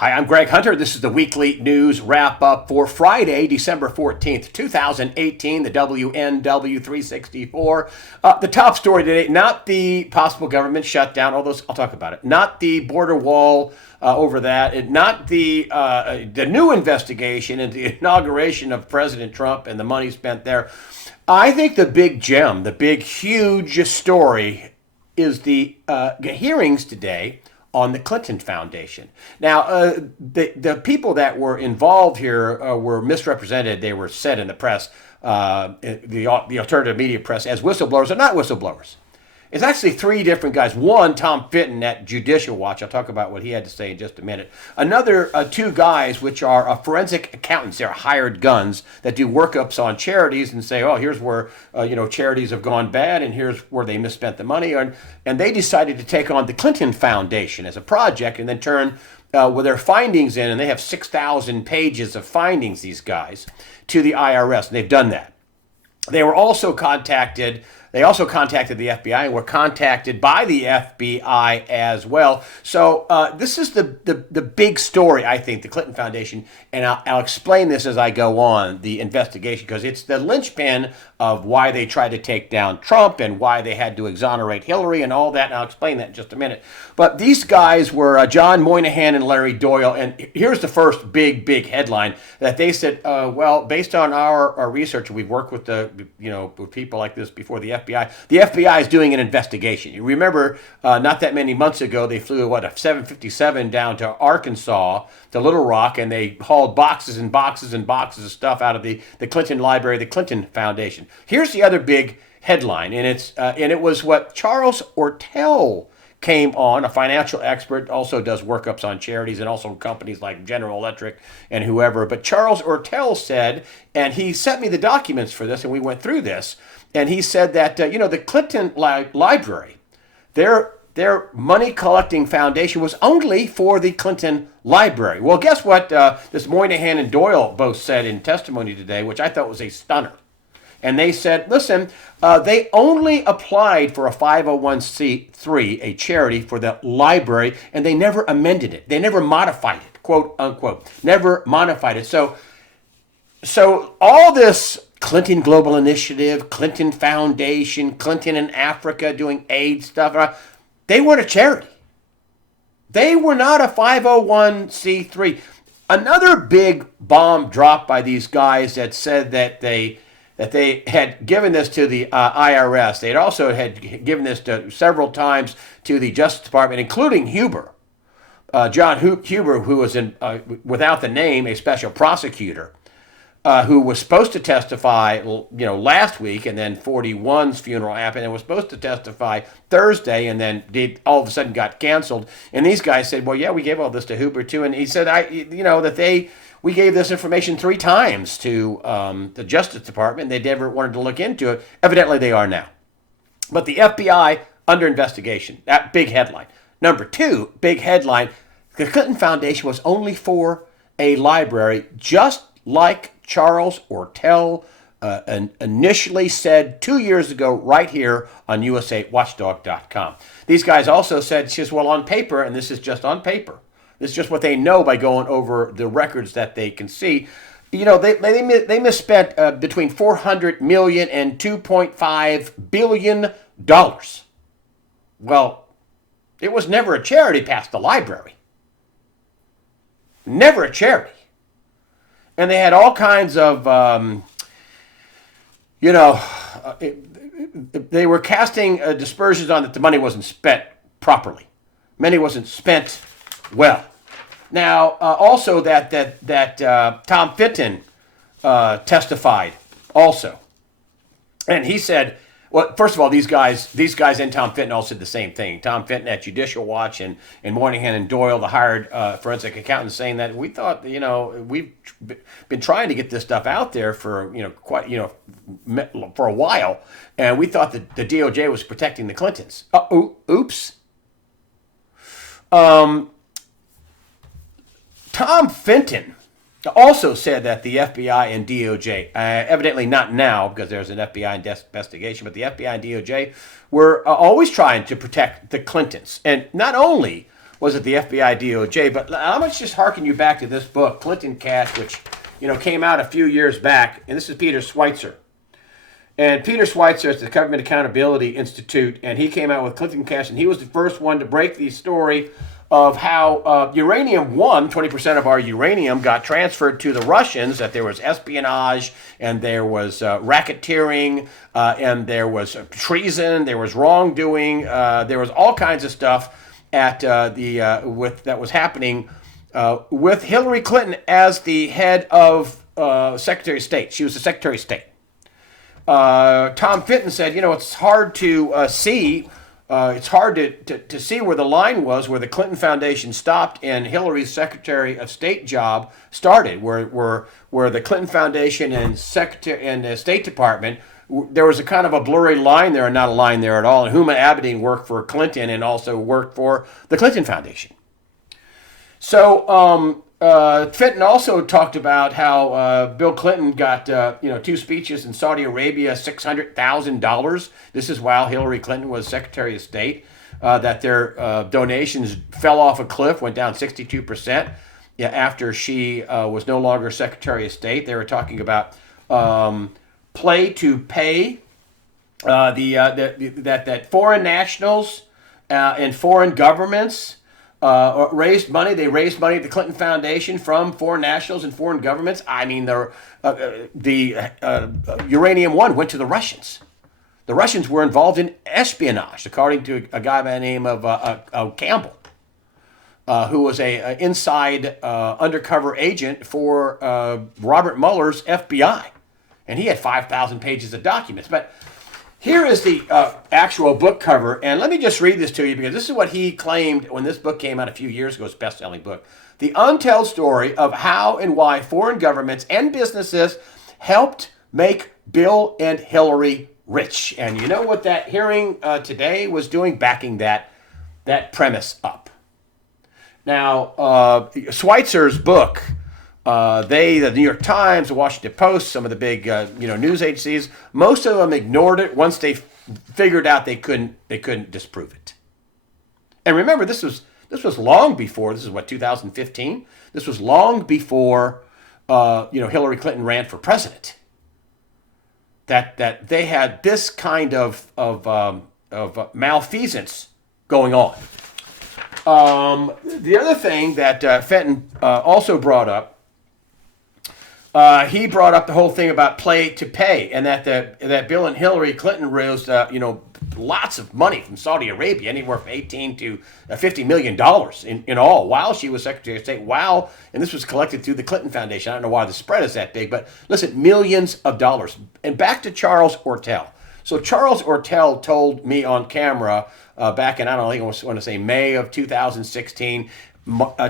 Hi, I'm Greg Hunter. This is the weekly news wrap up for Friday, December 14th, 2018, the WNW 364. The top story today, not the possible government shutdown, although I'll talk about it, not the border wall over that, and not the new investigation into the inauguration of President Trump and the money spent there. I think the big gem, the big, huge story is the hearings today on the Clinton Foundation. Now, the people that were involved here were misrepresented. They were said in the press, the alternative media press, as whistleblowers. They're not whistleblowers. It's actually three different guys. One, Tom Fitton at Judicial Watch. I'll talk about what he had to say in just a minute. Another two guys, which are forensic accountants. They're hired guns that do workups on charities and say, oh, here's where charities have gone bad and here's where they misspent the money. And they decided to take on the Clinton Foundation as a project and then turn with their findings in, and they have 6,000 pages of findings, these guys, to the IRS. And they've done that. They also contacted the FBI and were contacted by the FBI as well. So this is the big story, I think, the Clinton Foundation, and I'll explain this as I go on, the investigation, because it's the linchpin of why they tried to take down Trump and why they had to exonerate Hillary and all that, and I'll explain that in just a minute. But these guys were John Moynihan and Larry Doyle, and here's the first big headline that they said, well, based on our research, we've worked with with people like this before the FBI. The FBI is doing an investigation. You remember, not that many months ago, they flew a 757 down to Arkansas, to Little Rock, and they hauled boxes and boxes and boxes of stuff out of the Clinton Library, the Clinton Foundation. Here's the other big headline, and it was what Charles Ortel came on, a financial expert, also does workups on charities and also companies like General Electric and whoever. But Charles Ortel said, and he sent me the documents for this, and we went through this, and he said that, the Clinton Library, their money collecting foundation was only for the Clinton Library. Well, guess what this Moynihan and Doyle both said in testimony today, which I thought was a stunner. And they said, listen, they only applied for a 501c3, a charity, for the library, and they never amended it. They never modified it, quote unquote, never modified it. So all this Clinton Global Initiative, Clinton Foundation, Clinton in Africa doing aid stuff, they weren't a charity. They were not a 501c3. Another big bomb dropped by these guys that said that they had given this to the IRS. They had given this several times to the Justice Department, including Huber, John Huber, who was without the name, a special prosecutor, who was supposed to testify, last week, and then 41's funeral happened, and was supposed to testify Thursday, and then all of a sudden got canceled. And these guys said, well, yeah, we gave all this to Huber too, and he said, we gave this information 3 times to the Justice Department. They never wanted to look into it. Evidently, they are now. But the FBI under investigation. That big headline. Number 2, big headline. The Clinton Foundation was only for a library, just like Charles Ortel initially said 2 years ago right here on USAWatchdog.com. These guys also said, well, on paper, and this is just on paper, this is just what they know by going over the records that they can see. They misspent between $400 million and $2.5 billion. Well, it was never a charity past the library. Never a charity. And they had all kinds of, they were casting dispersions on that the money wasn't spent properly. Money wasn't spent well. Now, also that Tom Fitton testified also, and he said, well, first of all, these guys and Tom Fitton all said the same thing. Tom Fitton at Judicial Watch and Moynihan and Doyle, the hired forensic accountants, saying that we thought, we've been trying to get this stuff out there for for a while, and we thought that the DOJ was protecting the Clintons. Oops. Tom Fitton also said that the FBI and DOJ, evidently not now because there's an FBI investigation, but the FBI and DOJ were always trying to protect the Clintons. And not only was it the FBI, DOJ? But I'm going to just harken you back to this book, Clinton Cash, which came out a few years back, and this is Peter Schweitzer. And Peter Schweitzer is the Government Accountability Institute, and he came out with Clinton Cash, and he was the first one to break the story of how uranium-1, 20% of our uranium, got transferred to the Russians, that there was espionage, and there was racketeering, and there was treason, there was wrongdoing, there was all kinds of stuff at that was happening with Hillary Clinton as the head of Secretary of State. She was the Secretary of State. Tom Fitton said, it's hard to see. It's hard to see where the line was, where the Clinton Foundation stopped and Hillary's Secretary of State job started, where the Clinton Foundation and the State Department, there was a kind of a blurry line there and not a line there at all. And Huma Abedin worked for Clinton and also worked for the Clinton Foundation. So Fenton also talked about how Bill Clinton got 2 speeches in Saudi Arabia, $600,000. This is while Hillary Clinton was Secretary of State. That their donations fell off a cliff, went down 62%. After she was no longer Secretary of State. They were talking about play to pay. That foreign nationals and foreign governments raised money. They raised money at the Clinton Foundation from foreign nationals and foreign governments. I mean, the uranium-1 went to the Russians. The Russians were involved in espionage, according to a guy by the name of Campbell, who was a inside undercover agent for Robert Mueller's FBI. And he had 5,000 pages of documents. But here is the actual book cover, and let me just read this to you because this is what he claimed when this book came out a few years ago, his best-selling book. The untold story of how and why foreign governments and businesses helped make Bill and Hillary rich. And you know what that hearing today was doing? Backing that premise up. Now, Schweitzer's book, the New York Times, the Washington Post, some of the big news agencies, most of them ignored it once they figured out they couldn't disprove it. And remember, this was long before. This is what, 2015. This was long before Hillary Clinton ran for president. That they had this kind of malfeasance going on. The other thing that Fenton also brought up. He brought up the whole thing about play to pay, and that Bill and Hillary Clinton raised lots of money from Saudi Arabia, anywhere from $18 to $50 million in all, while she was Secretary of State. And this was collected through the Clinton Foundation. I don't know why the spread is that big, but listen, millions of dollars. And back to Charles Ortel. So Charles Ortel told me on camera back in, I want to say May of 2016.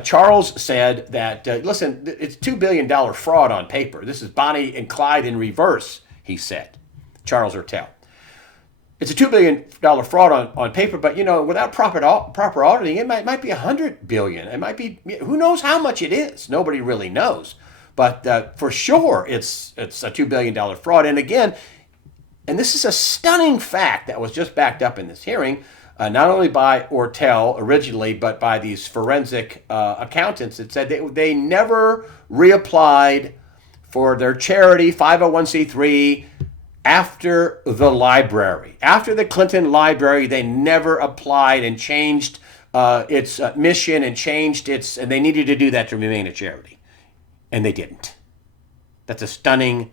Charles said that, listen, it's $2 billion fraud on paper. This is Bonnie and Clyde in reverse, he said, Charles Ortel. It's a $2 billion fraud on paper, but, without proper auditing, it might be $100 billion. It might be, who knows how much it is? Nobody really knows. But for sure, it's a $2 billion fraud. And again, and this is a stunning fact that was just backed up in this hearing, not only by Ortel originally, but by these forensic accountants that said they never reapplied for their charity 501c3 after the library. After the Clinton Library, they never applied and changed its mission and and they needed to do that to remain a charity. And they didn't. That's a stunning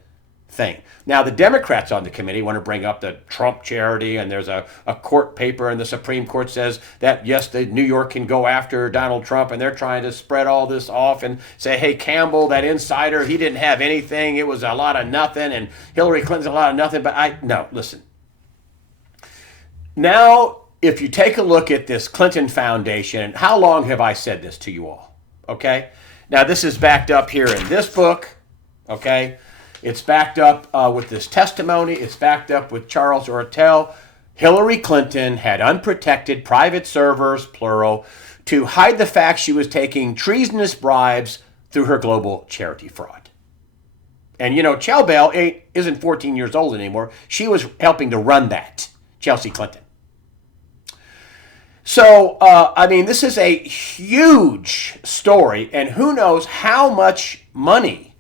thing. Now, the Democrats on the committee want to bring up the Trump charity, and there's a court paper, and the Supreme Court says that, yes, New York can go after Donald Trump, and they're trying to spread all this off and say, hey, Campbell, that insider, he didn't have anything. It was a lot of nothing, and Hillary Clinton's a lot of nothing. But no, listen. Now, if you take a look at this Clinton Foundation, how long have I said this to you all? Okay? Now, this is backed up here in this book, okay? It's backed up with this testimony. It's backed up with Charles Ortel. Hillary Clinton had unprotected private servers, plural, to hide the fact she was taking treasonous bribes through her global charity fraud. And, Chel Bell isn't 14 years old anymore. She was helping to run that, Chelsea Clinton. So, I mean, this is a huge story, and who knows how much money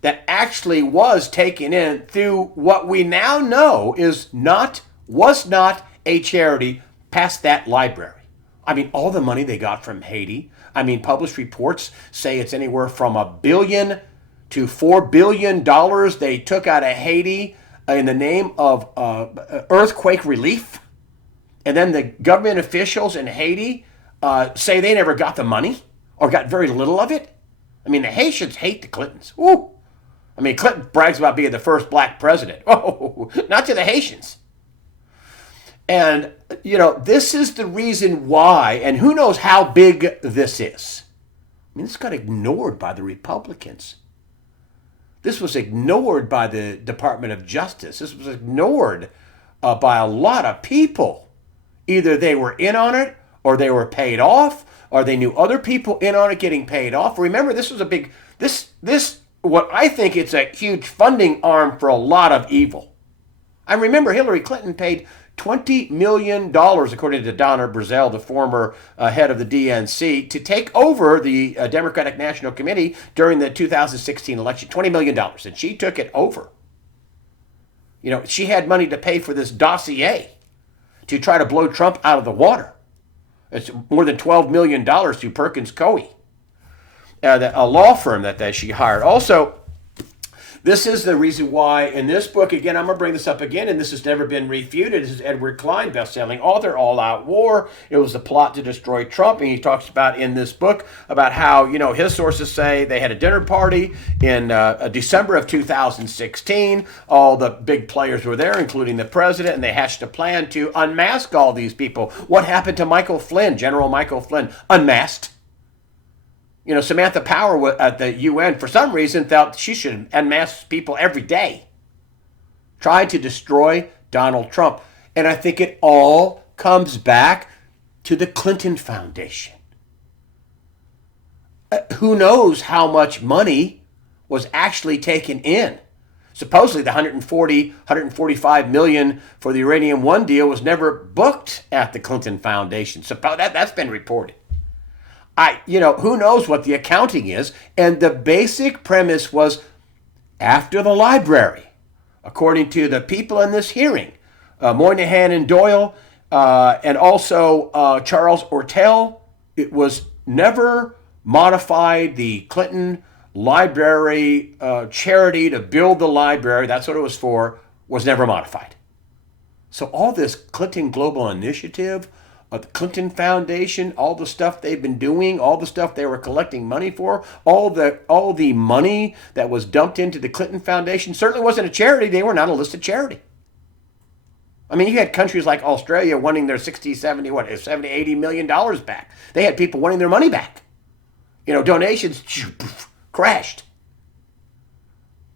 that actually was taken in through what we now know was not a charity past that library. I mean, all the money they got from Haiti. I mean, published reports say it's anywhere from $1 billion to $4 billion they took out of Haiti in the name of earthquake relief. And then the government officials in Haiti say they never got the money or got very little of it. I mean, the Haitians hate the Clintons. Ooh. I mean, Clinton brags about being the first black president. Oh, not to the Haitians. And, this is the reason why, and who knows how big this is. I mean, this got ignored by the Republicans. This was ignored by the Department of Justice. This was ignored by a lot of people. Either they were in on it, or they were paid off, or they knew other people in on it getting paid off. Remember, this was a big, what I think it's a huge funding arm for a lot of evil. I remember Hillary Clinton paid $20 million, according to Donna Brazell, the former head of the DNC, to take over the Democratic National Committee during the 2016 election. $20 million, and she took it over. She had money to pay for this dossier to try to blow Trump out of the water. It's more than $12 million to Perkins Coie, a law firm that she hired. Also, this is the reason why in this book, again, I'm going to bring this up again, and this has never been refuted. This is Edward Klein, best-selling author, All Out War. It was a plot to destroy Trump, and he talks about in this book about how, his sources say they had a dinner party in December of 2016. All the big players were there, including the president, and they hatched a plan to unmask all these people. What happened to Michael Flynn, General Michael Flynn? Unmasked. Samantha Power at the UN, for some reason, thought she should unmask people every day. Tried to destroy Donald Trump. And I think it all comes back to the Clinton Foundation. Who knows how much money was actually taken in? Supposedly the 145 million for the Uranium One deal was never booked at the Clinton Foundation. So that's been reported. Who knows what the accounting is? And the basic premise was after the library, according to the people in this hearing, Moynihan and Doyle, and also Charles Ortel, it was never modified. The Clinton Library charity to build the library, that's what it was for, was never modified. So all this Clinton Global Initiative, the Clinton Foundation, all the stuff they've been doing, all the stuff they were collecting money for, all the money that was dumped into the Clinton Foundation certainly wasn't a charity. They were not a listed charity. I mean, you had countries like Australia wanting their 60, 70, 80 million dollars back. They had people wanting their money back. Donations crashed.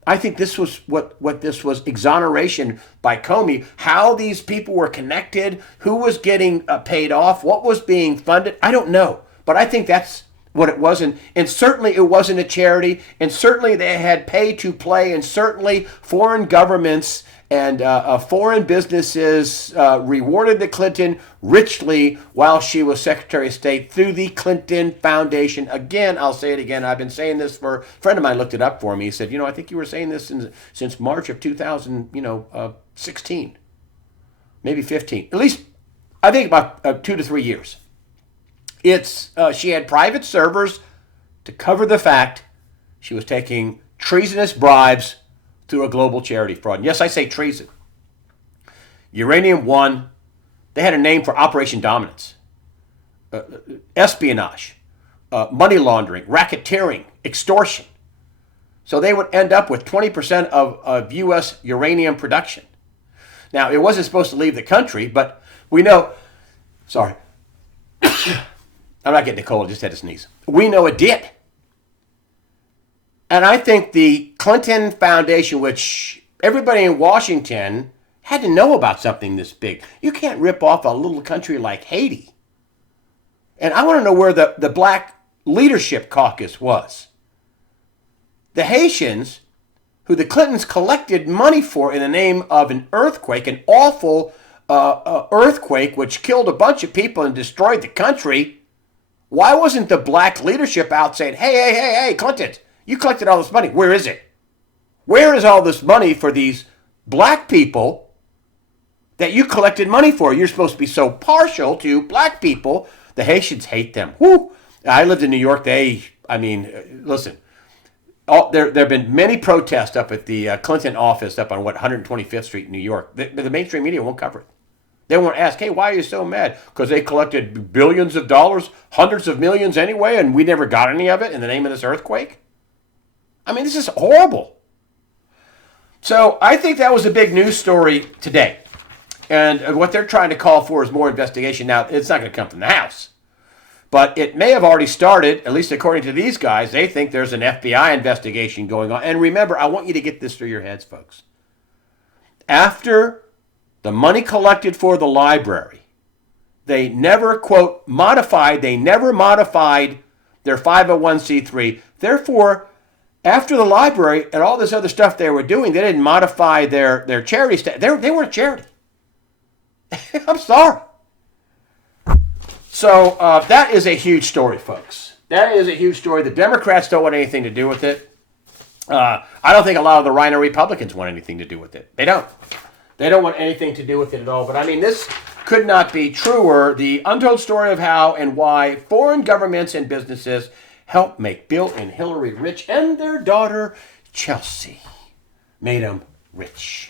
I think this was what this was, exoneration by Comey, how these people were connected, who was getting paid off, what was being funded. I don't know, but I think that's what it was. And certainly it wasn't a charity, and certainly they had pay to play, and certainly foreign governments and foreign businesses rewarded the Clinton richly while she was Secretary of State through the Clinton Foundation. Again, I'll say it again. I've been saying this for a friend of mine looked it up for me. He said, I think you were saying this since March of 2016, maybe 15. At least, I think about 2 to 3 years. She had private servers to cover the fact she was taking treasonous bribes through a global charity fraud. And yes, I say treason. Uranium One, they had a name for Operation Dominance, espionage, money laundering, racketeering, extortion. So they would end up with 20% of U.S. uranium production. Now, it wasn't supposed to leave the country, but we know, sorry, I'm not getting a cold, I just had to sneeze. We know it did. And I think the Clinton Foundation, which everybody in Washington had to know about something this big. You can't rip off a little country like Haiti. And I want to know where the Black Leadership Caucus was. The Haitians, who the Clintons collected money for in the name of an earthquake, an awful earthquake, which killed a bunch of people and destroyed the country, why wasn't the black leadership out saying, hey, Clinton, you collected all this money. Where is it? Where is all this money for these black people that you collected money for? You're supposed to be so partial to black people. The Haitians hate them. Whew. I lived in New York. Listen, there have been many protests up at the Clinton office up on 125th Street in New York. The mainstream media won't cover it. They won't ask, hey, why are you so mad? Because they collected billions of dollars, hundreds of millions anyway, and we never got any of it in the name of this earthquake? I mean, this is horrible. So I think that was a big news story today. And what they're trying to call for is more investigation. Now, it's not going to come from the House. But it may have already started, at least according to these guys. They think there's an FBI investigation going on. And remember, I want you to get this through your heads, folks. After the money collected for the library, they never, quote, modified their 501c3. Therefore, after the library and all this other stuff they were doing, they didn't modify their charity status. They weren't a charity. I'm sorry. So that is a huge story, folks. That is a huge story. The Democrats don't want anything to do with it. I don't think a lot of the Rhino Republicans want anything to do with it. They don't. They don't want anything to do with it at all. But I mean, this could not be truer. The untold story of how and why foreign governments and businesses help make Bill and Hillary rich, and their daughter, Chelsea, made them rich.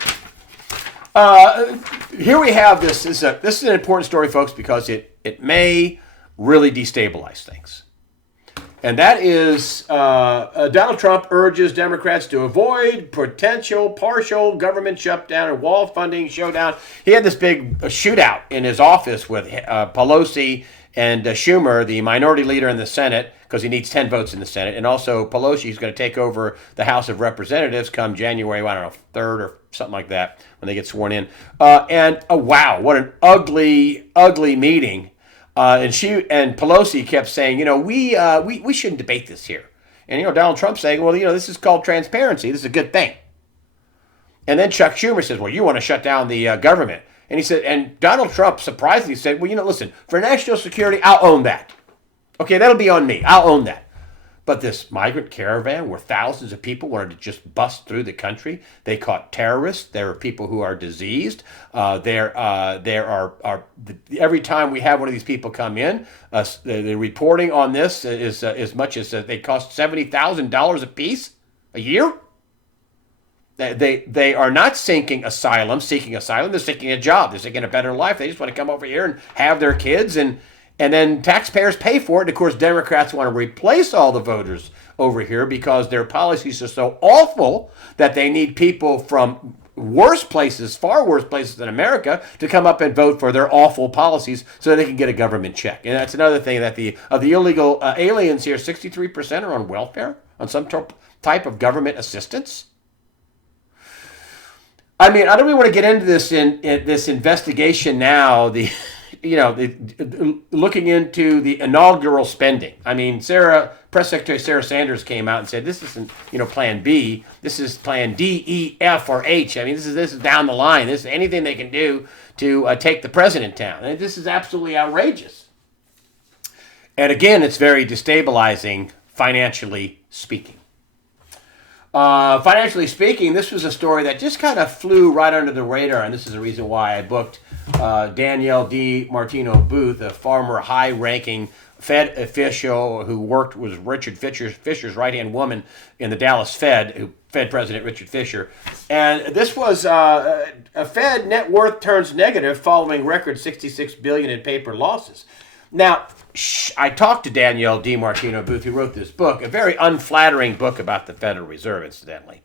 Here we have this. This is an important story, folks, because it may really destabilize things. And that is Donald Trump urges Democrats to avoid potential partial government shutdown and wall funding showdown. He had this big shootout in his office with Pelosi and Schumer, the minority leader in the Senate, because he needs 10 votes in the Senate. And also Pelosi is going to take over the House of Representatives come January, 3rd or something like that, when they get sworn in. Wow, what an ugly, ugly meeting. And Pelosi kept saying, we shouldn't debate this here. And, Donald Trump saying, well, this is called transparency. This is a good thing. And then Chuck Schumer says, well, you want to shut down the government. And he said, and Donald Trump surprisingly said, well, listen, for national security, I'll own that. Okay, that'll be on me. I'll own that. But this migrant caravan where thousands of people wanted to just bust through the country, they caught terrorists. There are people who are diseased. There are every time we have one of these people come in, the reporting on this is as much as they cost $70,000 a piece a year. They are not seeking asylum. They're seeking a job. They're seeking a better life. They just want to come over here and have their kids, and then taxpayers pay for it. And of course, Democrats want to replace all the voters over here because their policies are so awful that they need people from worse places, far worse places than America, to come up and vote for their awful policies so they can get a government check. And that's another thing, that the illegal aliens here, 63% are on welfare, on some type of government assistance. I mean, I don't really want to get into this in this investigation now. Looking into the inaugural spending. I mean, Press Secretary Sarah Sanders came out and said, this isn't, Plan B. This is Plan D, E, F, or H. I mean, this is down the line. This is anything they can do to take the president down. And this is absolutely outrageous. And again, it's very destabilizing, financially speaking. Financially speaking, this was a story that just kind of flew right under the radar, and this is the reason why I booked Danielle D. Martino Booth, a former high-ranking Fed official who was Richard Fisher's right-hand woman in the Dallas Fed, Fed President Richard Fisher. And this was a Fed net worth turns negative following record $66 billion in paper losses. Now, I talked to Danielle D. Martino Booth, who wrote this book, a very unflattering book about the Federal Reserve, incidentally.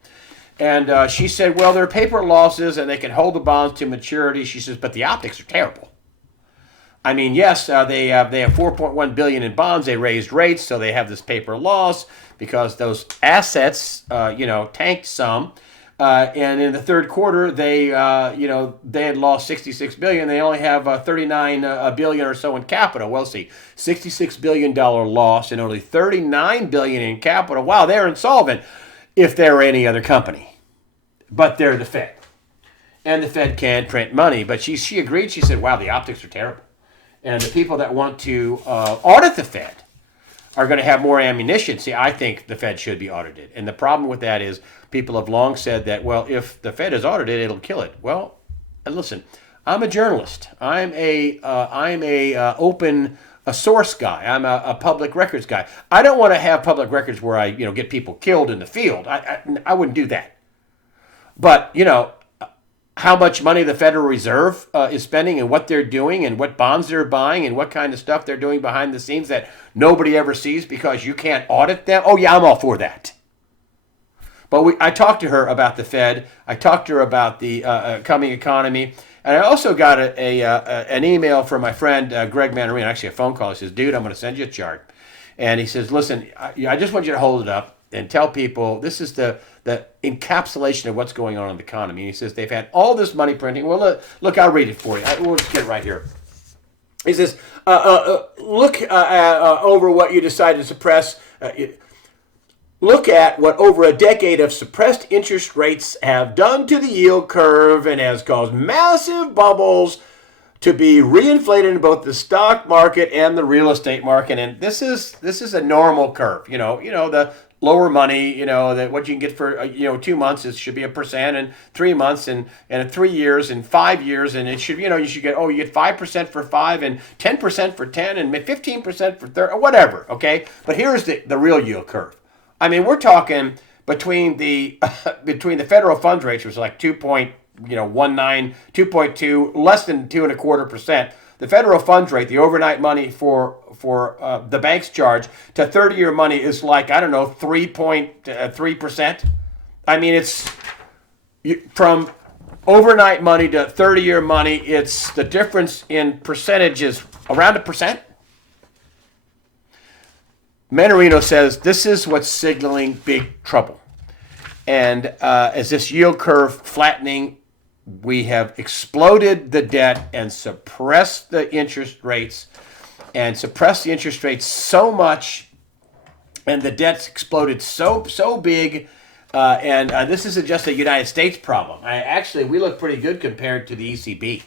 And she said, well, there are paper losses and they can hold the bonds to maturity. She says, but the optics are terrible. I mean, yes, they have $4.1 billion in bonds. They raised rates, so they have this paper loss because those assets, tanked some. And in the third quarter, they had lost $66 billion. They only have $39 billion or so in capital. Well, see, $66 billion loss and only $39 billion in capital. Wow, they're insolvent if they're any other company. But they're the Fed. and the Fed can print money. But she agreed. She said, wow, the optics are terrible. And the people that want to audit the Fed are going to have more ammunition. See, I think the Fed should be audited. And the problem with that is people have long said that, well, if the Fed is audited, it'll kill it. Well, listen, I'm a journalist. I'm a open a source guy. I'm a public records guy. I don't want to have public records where I get people killed in the field. I wouldn't do that. But how much money the Federal Reserve is spending and what they're doing and what bonds they're buying and what kind of stuff they're doing behind the scenes that nobody ever sees because you can't audit them. Oh, yeah, I'm all for that. But I talked to her about the Fed. I talked to her about the coming economy. And I also got an email from my friend, Greg Manarino, actually a phone call. He says, dude, I'm going to send you a chart. And he says, listen, I just want you to hold it up and tell people this is the encapsulation of what's going on in the economy. And he says they've had all this money printing. Well, look, I'll read it for you. We'll just get it right here. He says, look over what you decided to suppress. Look at what over a decade of suppressed interest rates have done to the yield curve and has caused massive bubbles to be reinflated in both the stock market and the real estate market. And this is a normal curve. The lower money, that what you can get for 2 months it should be 1%, and 3 months, and 3 years, and 5 years, and it should you should get you get 5% for 5, and 10% for 10, and 15% for 30, whatever. Okay, but here's the real yield curve. I mean, we're talking between the federal funds rate, which was like 2.19, 2.2, less than 2.25%. The federal funds rate, the overnight money for the banks charge to 30-year money is like, I don't know, 3.3%. I mean, it's from overnight money to 30-year money. It's the difference in percentages around 1%. Manarino says this is what's signaling big trouble. And as this yield curve flattening, we have exploded the debt and suppressed the interest rates so much, and the debt's exploded so big. And this isn't just a United States problem. We look pretty good compared to the ECB.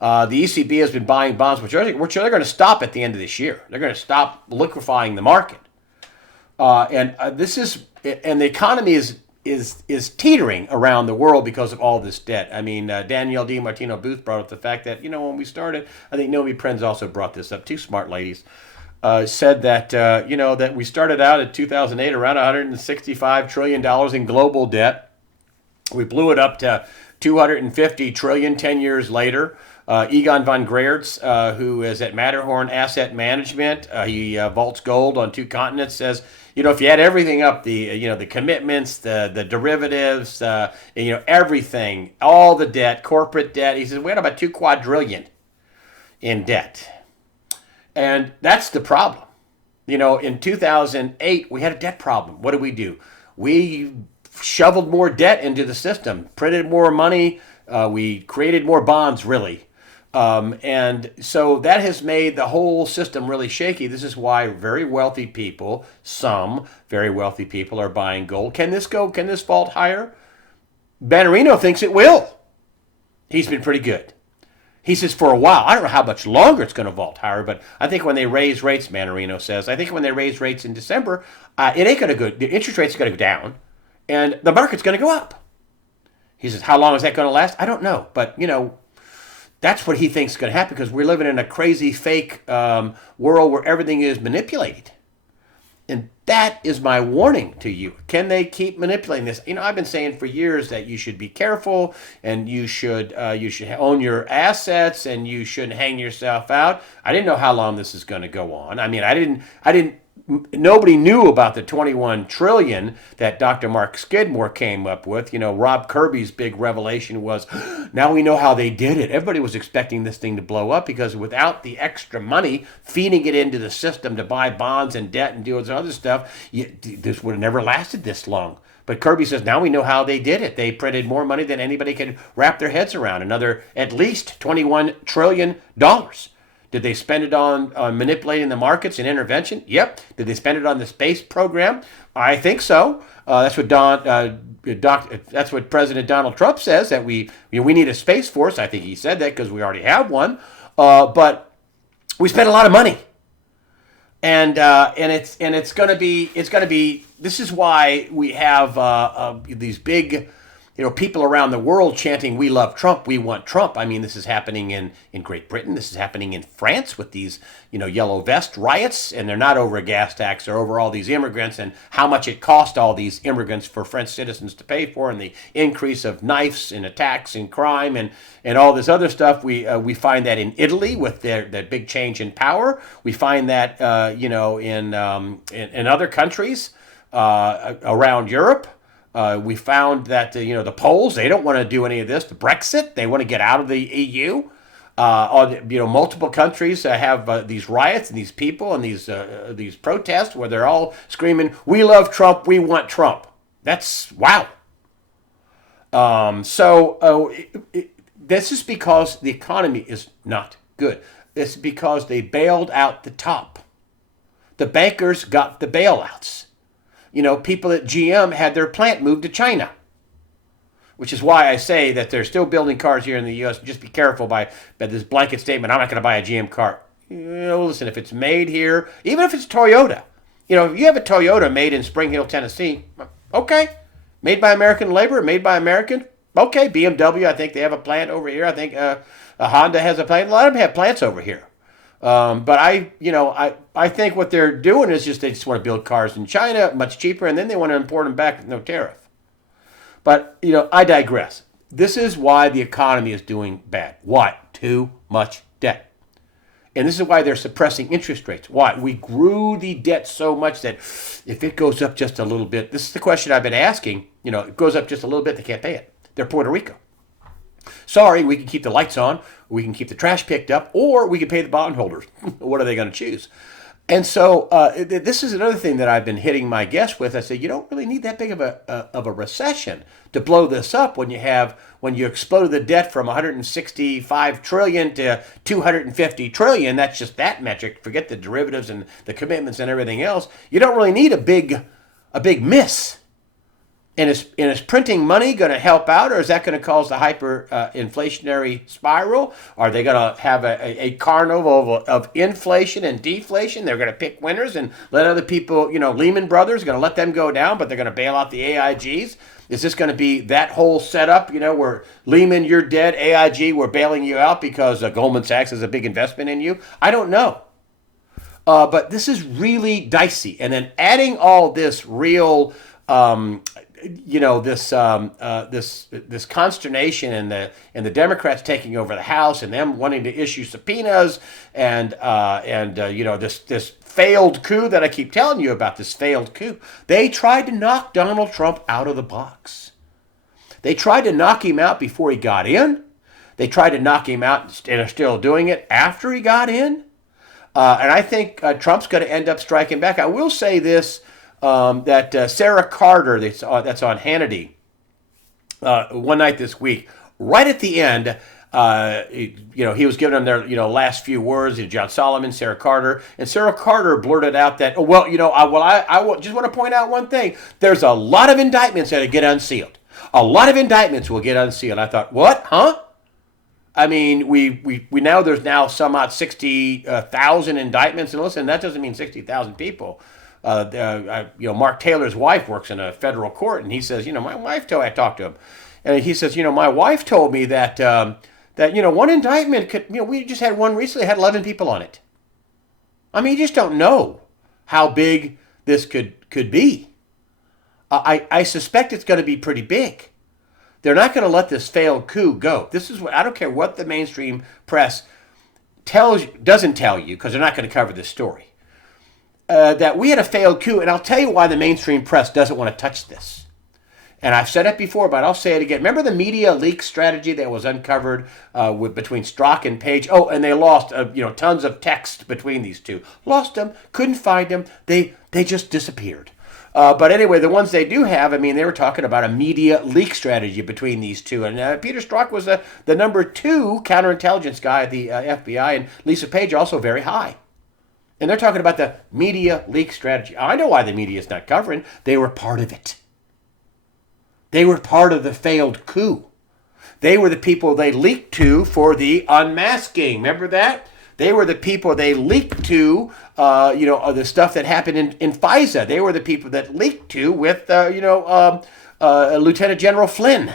The ECB has been buying bonds, which they're going to stop at the end of this year. They're going to stop liquefying the market, and the economy is teetering around the world because of all this debt. I mean, Danielle DiMartino Booth brought up the fact that when we started, I think Nomi Prenz also brought this up. Two smart ladies said that that we started out in 2008 around $165 trillion in global debt. We blew it up to 250 trillion 10 years later. Egon von Greyerz, who is at Matterhorn Asset Management, he vaults gold on 2 continents, says, if you add everything up, the commitments, the derivatives, everything, all the debt, corporate debt, he says we had about 2 quadrillion in debt. And that's the problem. In 2008, we had a debt problem. What do? We shoveled more debt into the system, printed more money, we created more bonds, really. And so that has made the whole system really shaky. This is why some very wealthy people are buying gold. Can this vault higher? Bannerino thinks it will. He's been pretty good. He says for a while, I don't know how much longer it's going to vault higher, but I think when they raise rates, Manarino says, I think when they raise rates in December, it ain't going to go, the interest rate's going to go down, and the market's going to go up. He says, how long is that going to last? I don't know, but, that's what he thinks is going to happen because we're living in a crazy fake world where everything is manipulated. And that is my warning to you. Can they keep manipulating this? I've been saying for years that you should be careful and you should own your assets and you shouldn't hang yourself out. I didn't know how long this is going to go on. I mean, nobody knew about the 21 trillion that Dr. Mark Skidmore came up with. Rob Kirby's big revelation was, now we know how they did it. Everybody was expecting this thing to blow up because without the extra money, feeding it into the system to buy bonds and debt and do this other stuff, this would have never lasted this long. But Kirby says, now we know how they did it. They printed more money than anybody could wrap their heads around. Another at least $21 trillion Did they spend it on manipulating the markets and intervention? Yep. Did they spend it on the space program? I think so. That's what that's what President Donald Trump says, that we need a space force. I think he said that because we already have one. But we spent a lot of money, and it's going to be. This is why we have these big, people around the world chanting, "We love Trump, we want Trump." I mean, this is happening in Great Britain. This is happening in France with these, yellow vest riots, and they're not over a gas tax. They're over all these immigrants and how much it cost all these immigrants for French citizens to pay for, and the increase of knives and attacks and crime and all this other stuff. We find that in Italy with their big change in power. We find that in other countries around Europe. We found that the Poles, they don't want to do any of this. The Brexit, they want to get out of the EU. Multiple countries have these riots and these people and these protests where they're all screaming, "We love Trump, we want Trump." That's wow. This is because the economy is not good. This is because they bailed out the top. The bankers got the bailouts. People at GM had their plant moved to China, which is why I say that they're still building cars here in the U.S. Just be careful by this blanket statement, "I'm not going to buy a GM car." Listen, if it's made here, even if it's Toyota, if you have a Toyota made in Spring Hill, Tennessee, okay, made by American labor, made by American, okay. BMW, I think they have a plant over here. I think Honda has a plant. A lot of them have plants over here. But I think what they're doing is they just want to build cars in China much cheaper, and then they want to import them back with no tariff. But, I digress. This is why the economy is doing bad. Why? Too much debt. And this is why they're suppressing interest rates. Why? We grew the debt so much that if it goes up just a little bit, this is the question I've been asking, it goes up just a little bit, they can't pay it. They're Puerto Rico. Sorry, we can keep the lights on, we can keep the trash picked up, or we can pay the bondholders. What are they going to choose? And so this is another thing that I've been hitting my guests with. I say, you don't really need that big of a recession to blow this up when you exploded the debt from 165 trillion to 250 trillion. That's just that metric. Forget the derivatives and the commitments and everything else. You don't really need a big miss. And is printing money going to help out, or is that going to cause the hyperinflationary spiral? Are they going to have a carnival of inflation and deflation? They're going to pick winners and let other people, Lehman Brothers, going to let them go down, but they're going to bail out the AIGs? Is this going to be that whole setup, where Lehman, you're dead, AIG, we're bailing you out because Goldman Sachs has a big investment in you? I don't know. But this is really dicey. And then adding all this real... this consternation and the Democrats taking over the House and them wanting to issue subpoenas and this failed coup that I keep telling you about, this failed coup. They tried to knock Donald Trump out of the box. They tried to knock him out before he got in. They tried to knock him out and are still doing it after he got in. And I think Trump's going to end up striking back. I will say this. That Sarah Carter, that's on Hannity, one night this week, right at the end, he was giving them their, last few words. John Solomon, Sarah Carter, and Sarah Carter blurted out that, I just want to point out one thing. There's a lot of indictments that get unsealed. A lot of indictments will get unsealed. I thought, what? Huh? I mean, we now there's now some odd 60,000 indictments, and listen, that doesn't mean 60,000 people. Mark Taylor's wife works in a federal court, and he says, my wife I talked to him, and he says, my wife told me that one indictment could, we just had one recently, had 11 people on it. I mean, you just don't know how big this could be. I suspect it's going to be pretty big. They're not going to let this failed coup go. This is what I don't care what the mainstream press doesn't tell you, because they're not going to cover this story. That we had a failed coup, and I'll tell you why the mainstream press doesn't want to touch this. And I've said it before, but I'll say it again. Remember the media leak strategy that was uncovered between Strzok and Page? Oh, and they lost tons of text between these two. Lost them, couldn't find them. They just disappeared. But anyway, the ones they do have, I mean, they were talking about a media leak strategy between these two. And Peter Strzok was the number 2 counterintelligence guy at the FBI, and Lisa Page also very high. And they're talking about the media leak strategy. I know why the media is not covering. They were part of it. They were part of the failed coup. They were the people they leaked to for the unmasking. Remember that? They were the people they leaked to, the stuff that happened in FISA. They were the people that leaked to with, Lieutenant General Flynn.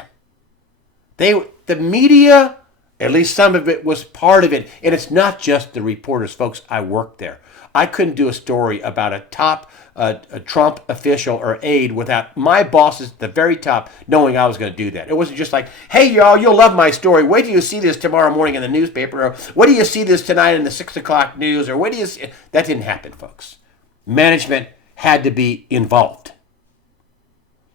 The media, at least some of it, was part of it. And it's not just the reporters, folks. I worked there. I couldn't do a story about a top a Trump official or aide without my bosses at the very top knowing I was going to do that. It wasn't just like, hey, y'all, you'll love my story. Wait till you see this tomorrow morning in the newspaper. Or wait till you see this tonight in the 6 o'clock news. Or wait till you see... That didn't happen, folks. Management had to be involved.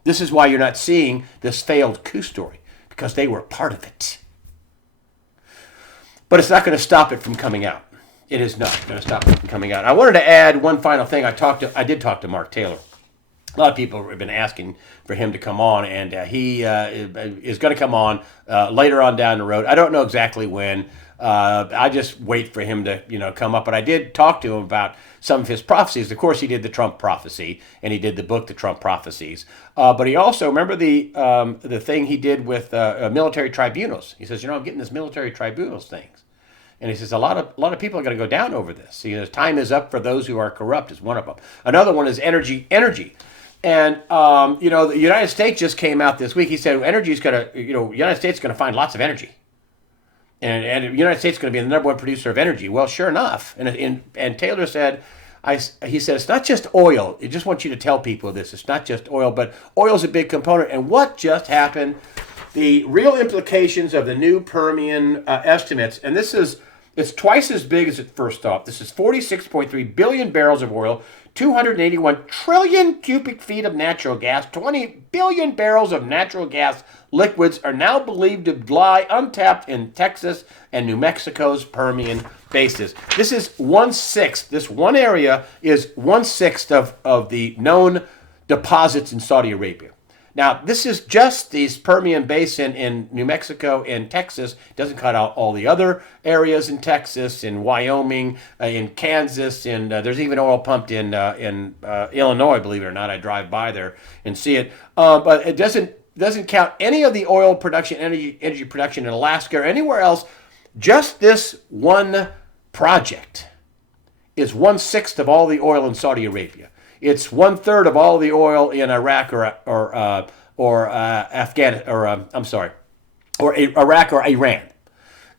This is why you're not seeing this failed coup story, because they were part of it. But it's not going to stop it from coming out. It is not going to stop it from coming out. I wanted to add one final thing. I did talk to Mark Taylor. A lot of people have been asking for him to come on, and he is going to come on later on down the road. I don't know exactly when. I just wait for him to come up. But I did talk to him about some of his prophecies. Of course, he did the Trump prophecy, and he did the book, The Trump Prophecies. But he also, remember the thing he did with military tribunals. He says, I'm getting this military tribunals things. And he says a lot of people are going to go down over this. Time is up for those who are corrupt is one of them. Another one is energy. And the United States just came out this week. He said energy is going to, the United States is going to find lots of energy, and the United States is going to be the number 1 producer of energy. Well, sure enough. And Taylor said, he said it's not just oil. I just want you to tell people this. It's not just oil, but oil is a big component. And what just happened? The real implications of the new Permian estimates, and it's twice as big as it first thought. This is 46.3 billion barrels of oil, 281 trillion cubic feet of natural gas, 20 billion barrels of natural gas liquids are now believed to lie untapped in Texas and New Mexico's Permian basins. This is 1/6. This one area is 1/6 of the known deposits in Saudi Arabia. Now, this is just these Permian Basin in New Mexico and Texas. It doesn't cut out all the other areas in Texas, in Wyoming, in Kansas, and there's even oil pumped in Illinois, believe it or not. I drive by there and see it. But it doesn't count any of the oil production, energy production in Alaska or anywhere else. Just this one project is 1/6 of all the oil in Saudi Arabia. It's 1/3 of all the oil in Iraq or Afghanistan, or Iraq or Iran.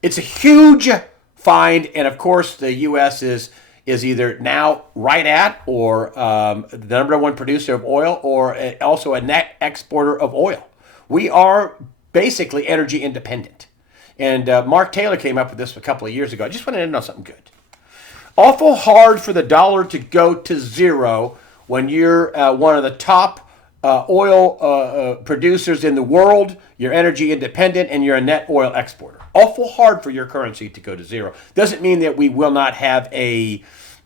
It's a huge find, and of course the U.S. is either now right at or the number 1 producer of oil, or also a net exporter of oil. We are basically energy independent. And Mark Taylor came up with this a couple of years ago. I just wanted to know something good. Awful hard for the dollar to go to zero when you're one of the top oil producers in the world, you're energy independent, and you're a net oil exporter. Awful hard for your currency to go to zero. Doesn't mean that we will not have a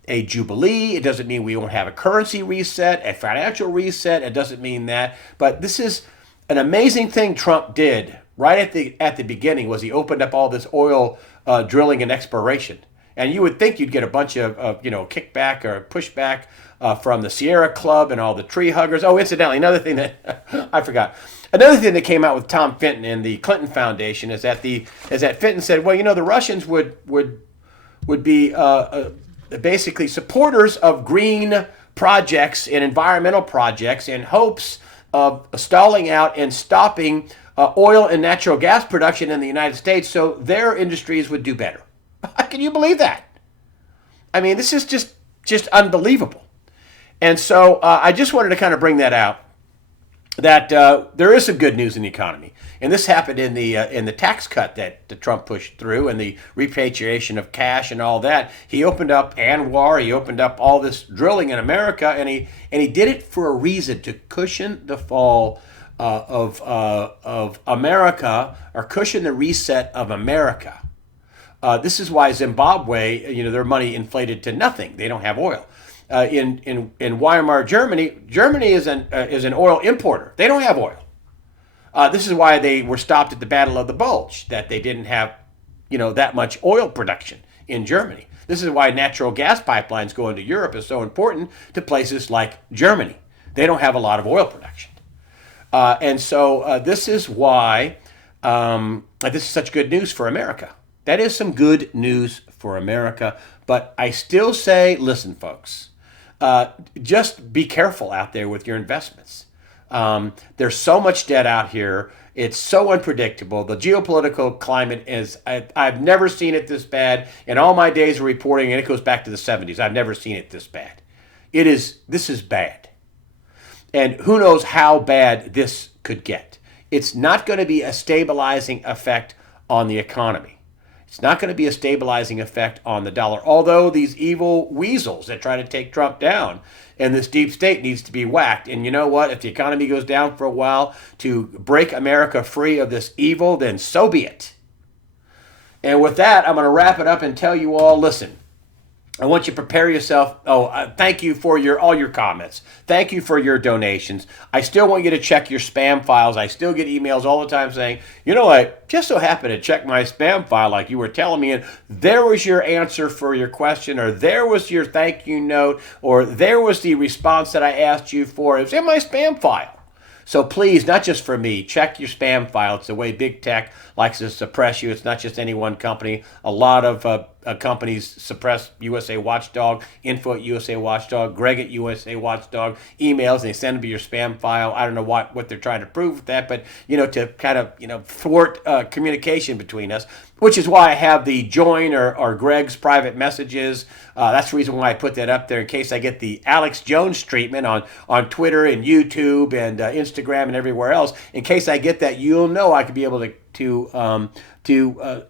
jubilee. It doesn't mean we won't have a currency reset, a financial reset. It doesn't mean that. But this is an amazing thing Trump did right at the beginning, was he opened up all this oil drilling and exploration. And you would think you'd get a bunch of kickback or pushback from the Sierra Club and all the tree huggers. Oh, incidentally, another thing that I forgot. Another thing that came out with Tom Fenton and the Clinton Foundation is that Fenton said, well, the Russians would be basically supporters of green projects and environmental projects in hopes of stalling out and stopping oil and natural gas production in the United States so their industries would do better. Can you believe that? I mean, this is just unbelievable. And so I just wanted to kind of bring that out, that there is some good news in the economy. And this happened in the tax cut that Trump pushed through, and the repatriation of cash and all that. He opened up Anwar, he opened up all this drilling in America, and he did it for a reason, to cushion the fall of America, or cushion the reset of America. This is why Zimbabwe, their money inflated to nothing. They don't have oil. in Weimar, Germany. Germany is an oil importer. They don't have oil. This is why they were stopped at the Battle of the Bulge, that they didn't have, that much oil production in Germany. This is why natural gas pipelines going to Europe is so important to places like Germany. They don't have a lot of oil production. And so this is why this is such good news for America. That is some good news for America. But I still say, listen, folks, just be careful out there with your investments. There's so much debt out here. It's so unpredictable. The geopolitical climate I've never seen it this bad in all my days of reporting, and it goes back to the 70s. I've never seen it this bad. This is bad. And who knows how bad this could get. It's not going to be a stabilizing effect on the economy. It's not going to be a stabilizing effect on the dollar. Although these evil weasels that try to take Trump down and this deep state needs to be whacked. And you know what? If the economy goes down for a while to break America free of this evil, then so be it. And with that, I'm going to wrap it up and tell you all, listen, I want you to prepare yourself. Thank you for all your comments. Thank you for your donations. I still want you to check your spam files. I still get emails all the time saying, I just so happened to check my spam file like you were telling me, and there was your answer for your question, or there was your thank you note, or there was the response that I asked you for. It was in my spam file. So please, not just for me, check your spam file. It's the way big tech likes to suppress you. It's not just any one company. A lot of companies suppress USA Watchdog, info at USA Watchdog, Greg at USA Watchdog, emails, and they send them to your spam file. I don't know what they're trying to prove with that, but, to kind of, thwart communication between us, which is why I have the join or Greg's private messages. That's the reason why I put that up there in case I get the Alex Jones treatment on Twitter and YouTube and Instagram and everywhere else. In case I get that, you'll know I could be able to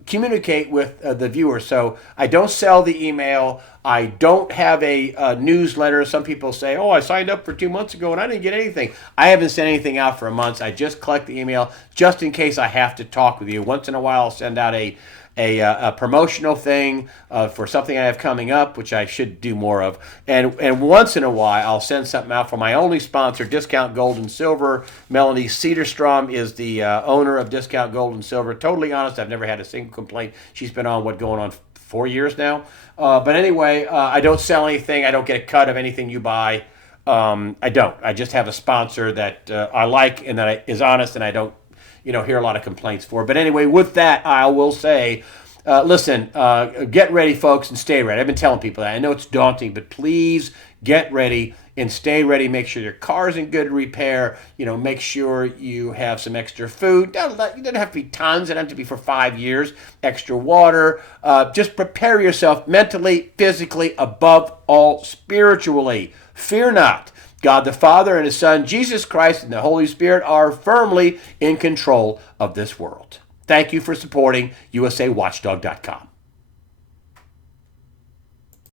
communicate with the viewer. So I don't sell the email. I don't have a newsletter. Some people say, I signed up for 2 months ago and I didn't get anything. I haven't sent anything out for months. I just collect the email just in case I have to talk with you. Once in a while, I'll send out a promotional thing for something I have coming up, which I should do more of. And once in a while, I'll send something out for my only sponsor, Discount Gold and Silver. Melanie Cedarstrom is the owner of Discount Gold and Silver. Totally honest, I've never had a single complaint. She's been on, going on 4 years now. But anyway, I don't sell anything. I don't get a cut of anything you buy. I don't. I just have a sponsor that I like and that is honest, and I don't hear a lot of complaints for. But anyway, with that, I will say, listen, get ready, folks, and stay ready. I've been telling people that. I know it's daunting, but please get ready and stay ready. Make sure your car's in good repair. Make sure you have some extra food. It doesn't have to be tons. It doesn't have to be for 5 years. Extra water. Just prepare yourself mentally, physically, above all, spiritually. Fear not. God the Father and His Son, Jesus Christ, and the Holy Spirit are firmly in control of this world. Thank you for supporting USAWatchdog.com.